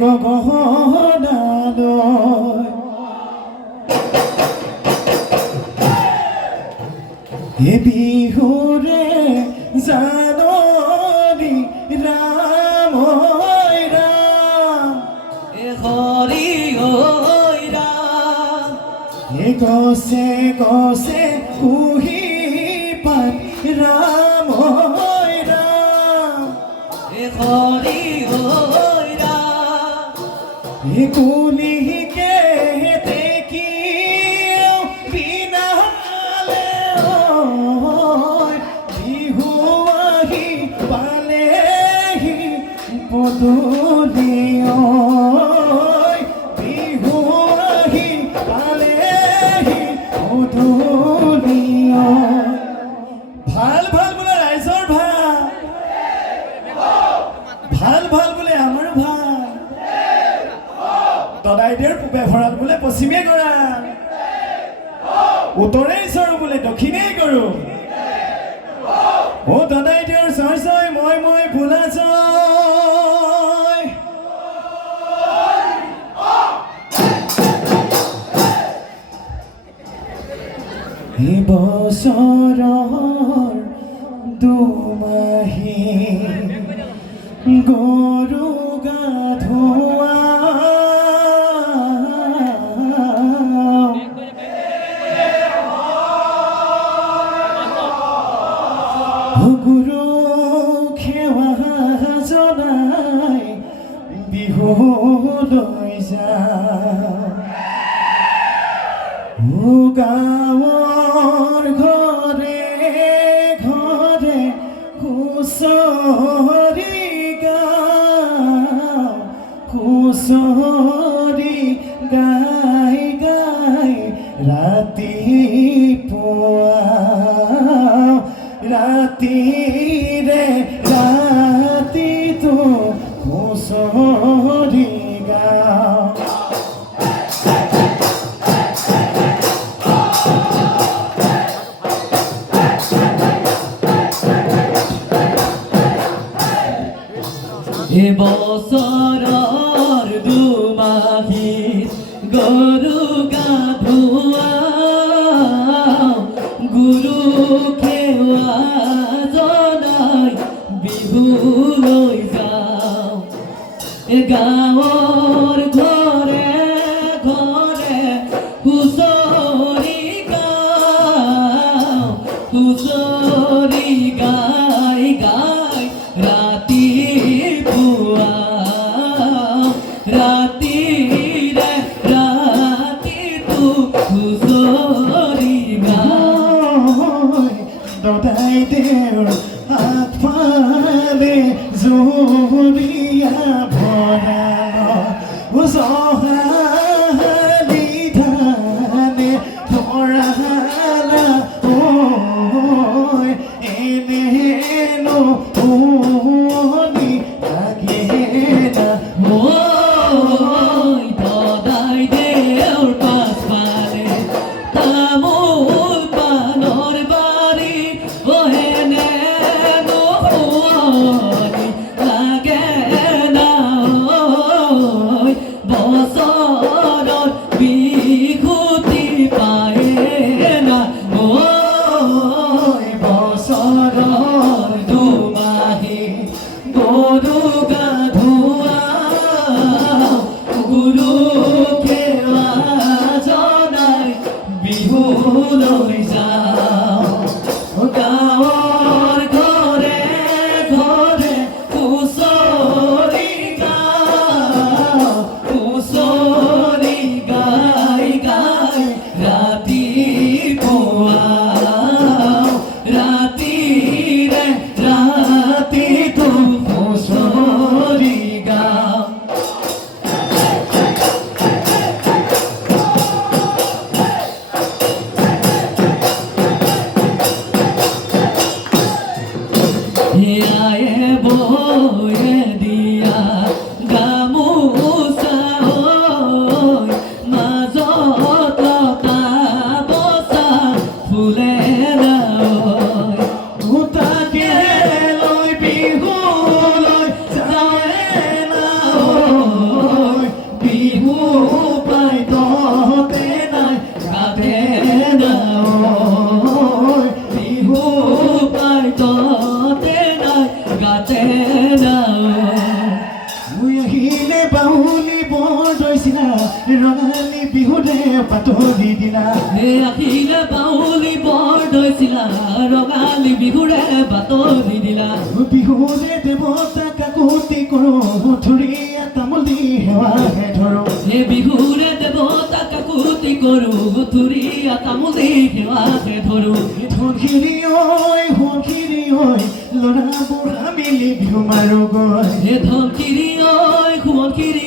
গগনালৈ এ বিহুৰে জাননী ৰাম ৰাম এ হৰি ৰাম এ গছে গছে কুহি পাত ৰাম ৰাম এ হৰি ৰাম এ কুলিকে দেখিও বিনালে বিহু আহি পালেহি পদূলিয় বিহু আহি পালেহি পদূলিয় ভাল ভাল বোলে ৰাইজৰ ভাল ভাল বোলে আমাৰ ভাল দদাইদেউৰ পূবে ভৰাল বোলে পশ্চিমে গৰা উত্তৰে ঈশ্বৰ বোলে দক্ষিণেই গৰু ও দদাইদেউৰ জয় জয় মই ভোলা জয় এই বছৰৰ দুমাহী গৰু গা ধোৱা গুৰু সেৱা জনাই বিহুলৈ যাওঁ গাঁৱৰ ঘৰে ঘৰে হুঁচৰি গাওঁ হুঁচৰি গাই গাই ৰাতিপুৱা ৰাতিৰে ৰাতিটো হুঁচৰি গাওঁ এবছৰৰ দুমাহীত গৰু গা ধোৱাওঁ গুৰু সেৱা জনাই বিহুলৈ যাওঁ গাঁৱৰ ঘৰে ঘৰে হুঁচৰি গাওঁ হুঁচৰি গাই গাই ৰাতিপুৱা ৰাতিৰে ৰাতিটো হুঁচৰি গাওঁ দদাইদেউৰ আগফালে জুৰীয়া ভঁৰাল জহালি ধানে ভঁৰালা এনেনো শুৱনি লাগে না মই দদাইদেউৰ পাছফালে তামোল পাণৰ বাৰী এনেনো শুৱনি লাগে না বছৰত বিহুতি পায়ে না বছৰৰ দুমাহী গৰু গা ধোৱাওঁ গুৰু সেৱা জনাই বিহুলৈ যাওঁ গাঁৱৰ ঘৰে ঘৰে হুঁচৰি গাওঁ হুঁচৰি গাই গাই ৰাতিপুৱা ৰাতিৰে ৰাতিটো হুঁচৰি গাওঁ হিয়ায়ে বয়ে দিয়া গামোচা মাজত লতা বচা ফুলে তাকে লৈ বিহুলৈ যায় না পাতলি দিলা আখিলে বাউলি বৰ দৈছিলা ৰঙালী বিহুৰে বাতলি দিলা বিহুৰে দেৱতা কাকুতি কৰো ধুৰীয়া তামোল দি সেৱাহে ধৰো বিহুৰে দেৱতা কাকুতি কৰো ধুৰীয়া তামোল দি সেৱাহে ধৰো ধনখিৰি ঐ ল'ৰা বুঢ়া মিলি বিহু মাৰো গৈ ধনখিৰি সোণখিৰি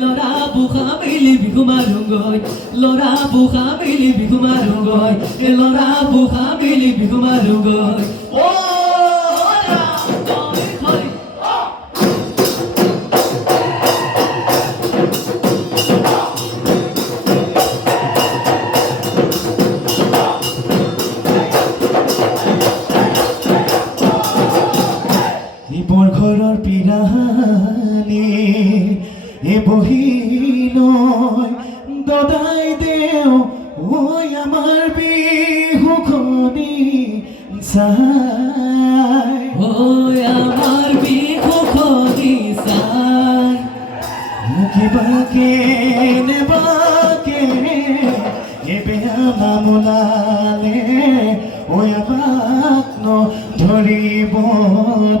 ল'ৰা বুঢ়া মিলি বিহু মাৰো গৈ ল'ৰা বুঢ়া মিলি বিহু মাৰো গৈ ল'ৰা বুঢ়া মিলি বিহু মাৰো গৈ বৰ ঘৰৰ পিৰানী বহি লৈ দদাই দেও ঐ আমাৰ বিহুখনি চাই আমাৰ বিহুখনি চাই কিবাকে নেবাকে বেয়া নাম ওলালে ঐ আমাক ধৰিব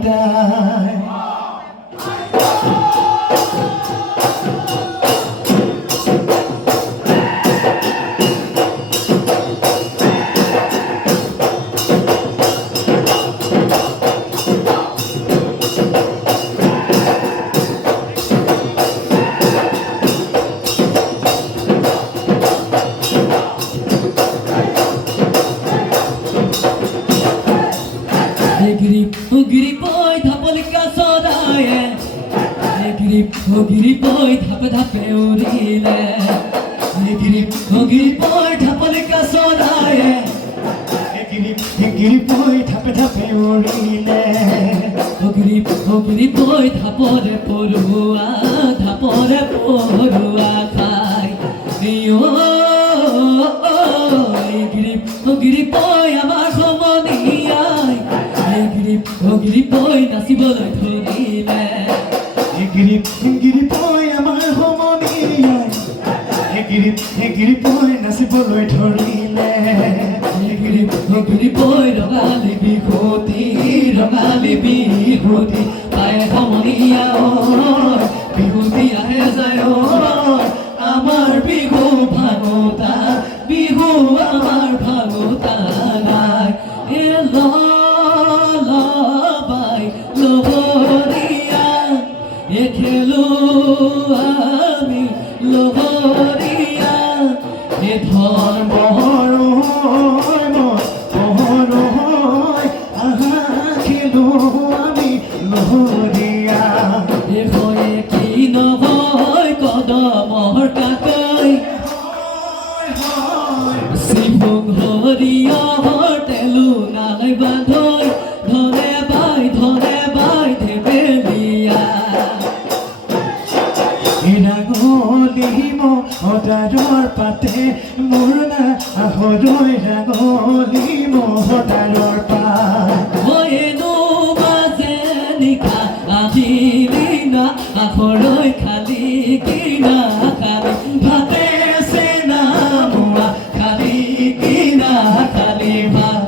দাই গিৰিপৈ ধাপলিকা চৰায়ে গিৰিপৈ ধাপে ধাপে উৰিলে গিৰিপৈ ধাপলিকা চৰায়ে গিৰিপৈ ধাপে ধাপে উৰিলে গিৰিপৈ ধাপৰে পৰুৱা খাই গিৰিপৈ আমাৰ সমনীয়াই গিৰিপৈ নাচিবলৈ ধৰিলে গিৰিপৈ আমাৰ সমনীয়াই গিৰিপৈ নাচিবলৈ ধৰিলে গিৰিপৈ ৰঙালী বিহুতি পায় সমনীয়া বিহুতি আহে যায় আমাৰ বিহু ভাগতা আমাৰ ভাগতা নাই লহৰীয়া খেলো আমি লহৰীয়া ধৰ্মৰ খেলো আমি লহৰীয়া কি নহয় কদমৰ কাকৈ শিবুং হৰিয়ৰ তেলো নাই বান্ধৈ ধনে বাই ধেমেলীয়া ৰাঙলী মহদাৰৰ পাতে মোৰ না আহৰৈ ৰাঙলী মহদাৰৰ পাত মইনো মাজে নিশা আহিলি না আখৰৈ খালি কিনা খালি ভাতে চেনা মোৱা খালি কিনা খালি ভাত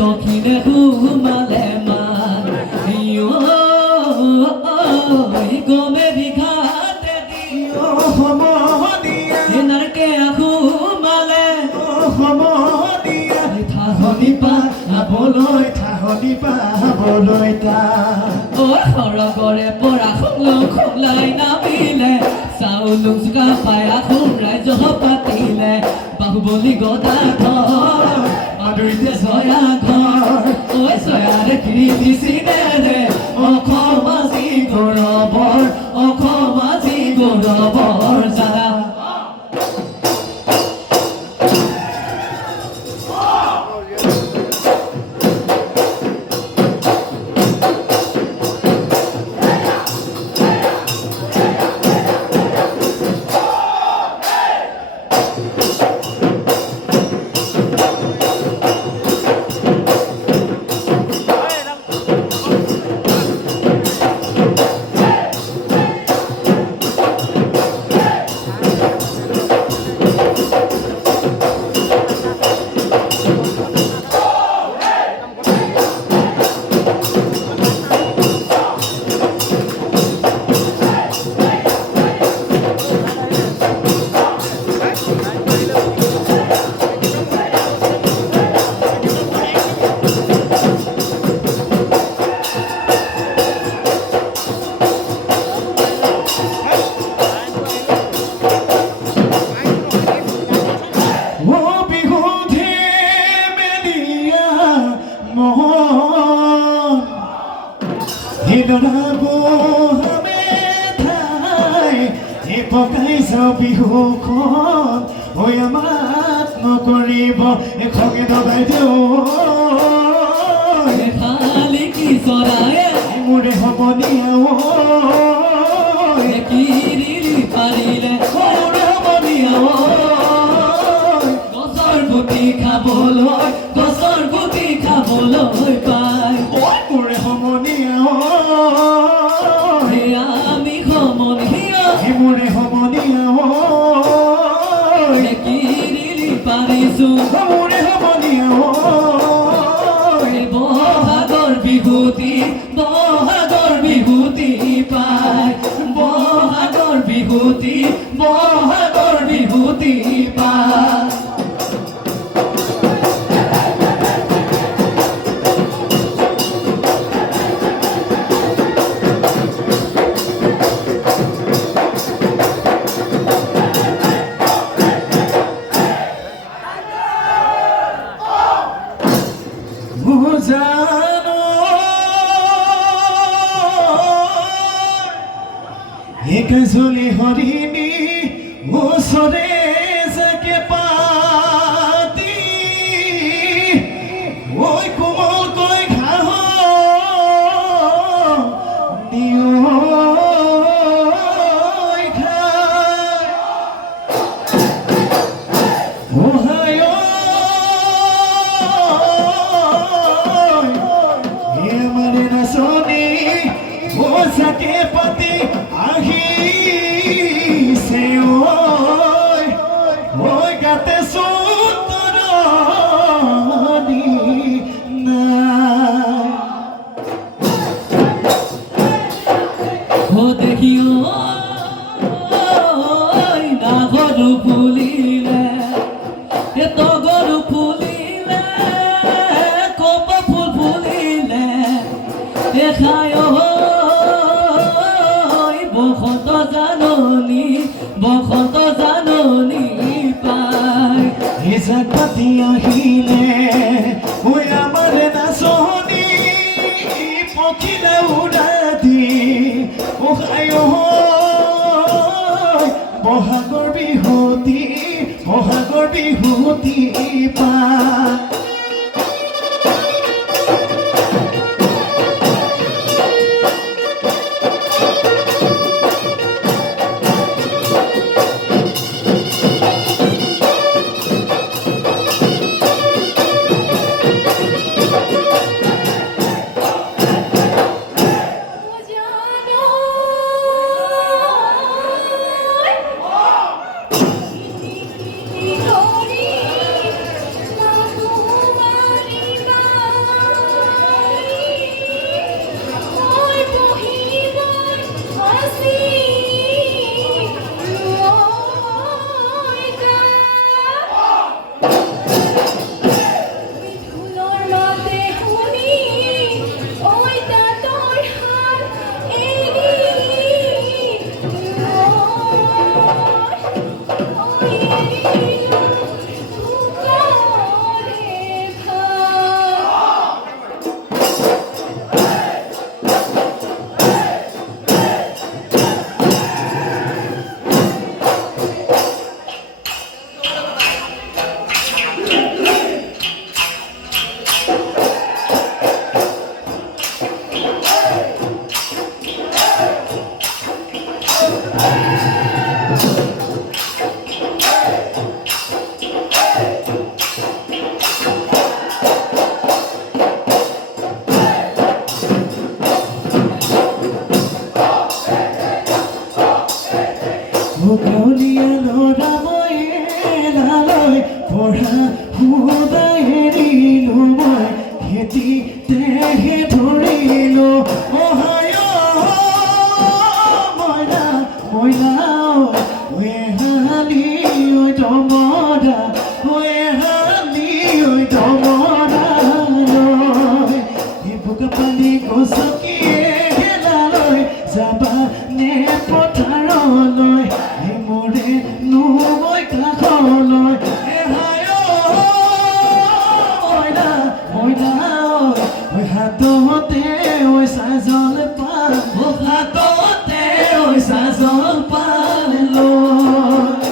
দক্ষিণে ঘুমালে মান গমে বিঘাতে দিনাৰকে ঘুমালে ঠাহনি পাবলৈ সৰগৰে পৰা খোলাই নামিলে চাউল পায়া খুম ৰাইজ পাতিলে বাহুবলি গদা আদৰিতে জয়া ঘৰ ঐ জয়াৰে কীৰ্তি চিনেৰে অসম আজি গৌৰৱৰ অসম আজি গৌৰৱৰ জাৰা বিহুখন হৈ আমাক নকৰিব এখগে দবাই দিওঁ খালি কি চৰায়ে মোৰে সমনীয়া কিৰিলি পাৰিলে মোৰে সমনীয়া গছৰ গুটি খাবলৈ পায় মোৰে সমনীয়া আমি সমনীয়া মোৰে সমনীয়া কিৰিলি পাৰিছো মোৰে সমনীয়া বহাগৰ বিহুতি পায় বহাগৰ বিহুতি পায় একজনী হৰিণী ওচৰে যাকে পাতি ঐ কোমলকৈ ঘাঁহ নিয়ৈ খায় আমাৰে নাচনী ও যাকে পাতি আহিছে ঐ গাতে সুতৰণি নাই দেখিও নাগৰু ফুলিলে তগৰু ফুলিলে কপৌ ফুল ফুলিলে খায় বসন্ত জাননী পায় এজাক পাতি আহিলে ঐ আমাৰ নাচনী পখিলে উৰাতি বহাগৰ বিহুতি পায় গাঁৱলীয়া ল'ৰা মই এলালৈ পঢ়া শুদা এৰিলো মই খেতিতেহে ধৰিলো অহায় মইনা মইনা ঐ হালি ঐ ডমৰা ঐ হালি ঐ ডমৰা এই বোকা পানী গছকিয়ে হেলালৈ যাবা নে পথাৰলৈ মোৰে নৈ কাষলৈ মইনা মইনা ঐ হাততে ঐ চাজল পান হাততে ঐ চাজল পান লৈ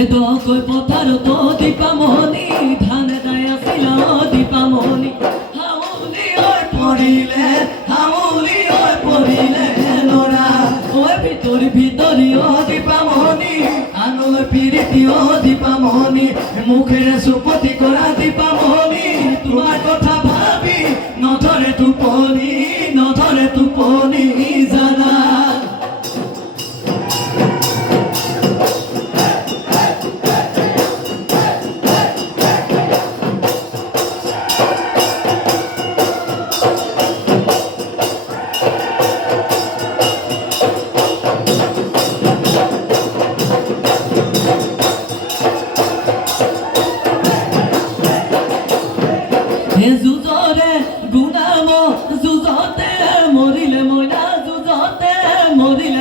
এদকৈ পথাৰত দীপামণি ধান দাই আছিল দীপামণি হাউলি হৈ পৰিলে ল'ৰা ঐ ভিতৰি ভিতৰি দীপামণি আনলৈ পিৰিতি দীপামণি মুখেৰে চুপতি কৰা দীপামণি তোমাৰ কথা ভাবি নধৰে টোপনি জানা যুঁজৰে গুণাম যুঁজতে মৰিলে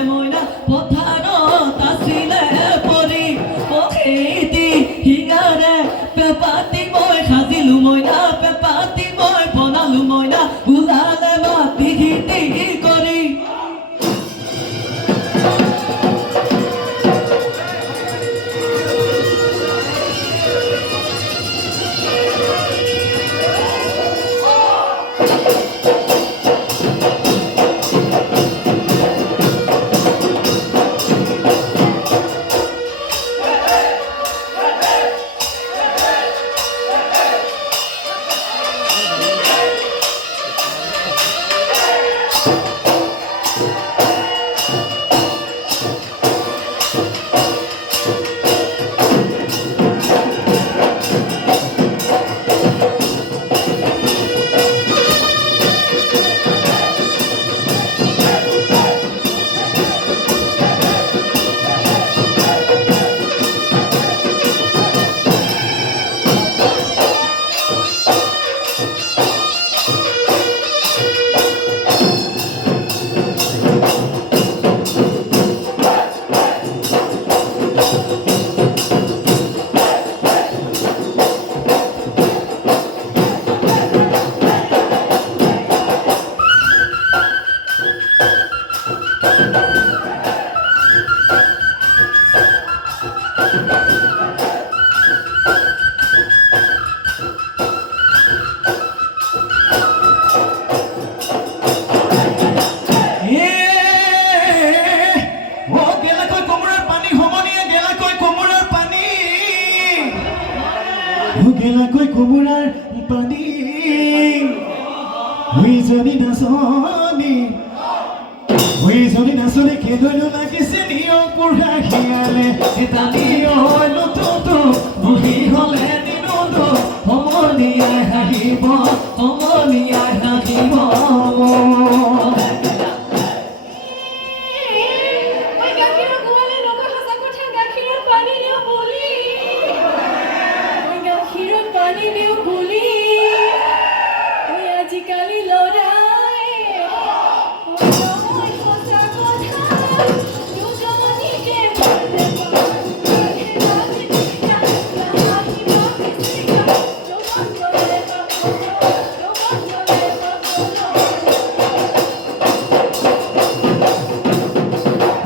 মইনা পথাৰত আছিলে পৰি খেতি শিঙাৰে পেপাতি মই সাজিলো মইনা পেপাতি মই বনালো মইনা ওলালে মাটি খেতি কৰি হুইজনী নাচনী হুইজনী নাচনী খেদৈনো লাগিছে নিয়ম পুৰা শিয়ালে এটালি নতুনটো বুঢ়ী হ'লে দিনতো সমনীয়াই হাঁহিব সমনীয়াই হাঁহিব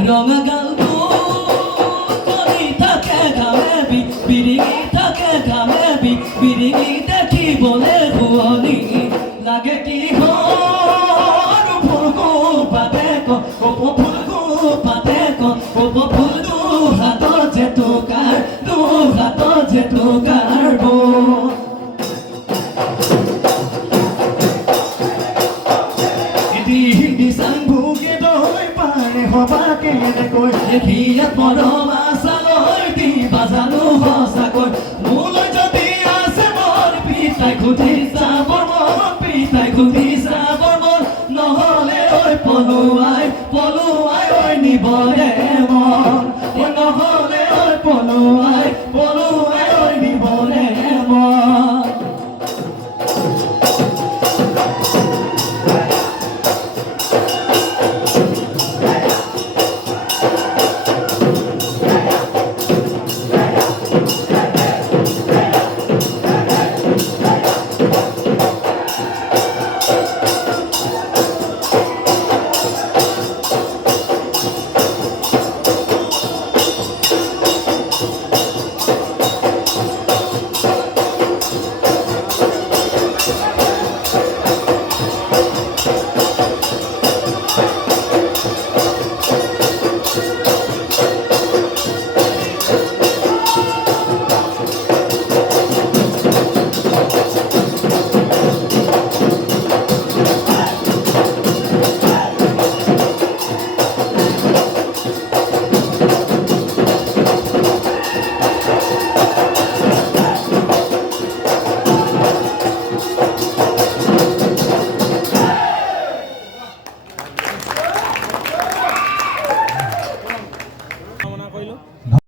ৰঙা গালটো কলি থাকে ঘামে বিৰিঙি থাকে ঘামে বিৰিঙি দেখিবলৈ শুৱনি লাগে কি হ'ল ফুলকো পাতে কপ ফুলকো পাতে কপ ফুলটো হাতত জেতুকাৰ তোৰ হাতত জেতুকাৰ কেনেকৈ দেখিয়ে পৰম আশালৈ দি বাজানো সঁচাকৈ মোলৈ যদি আছে মোৰ পিতাই সুধি চাব মন পিতাই সুধি চাব মন নহ'লে ঐ পলুৱাই ঐ নিবৰে মন